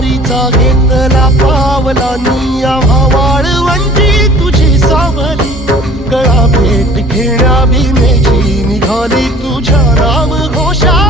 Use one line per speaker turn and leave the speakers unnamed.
वसावारीचा घेतला पावला निया वाळवंटी तुझी सावली. गळा भेट घेण्या भीमेची निघाली तुझ्या राम घोषा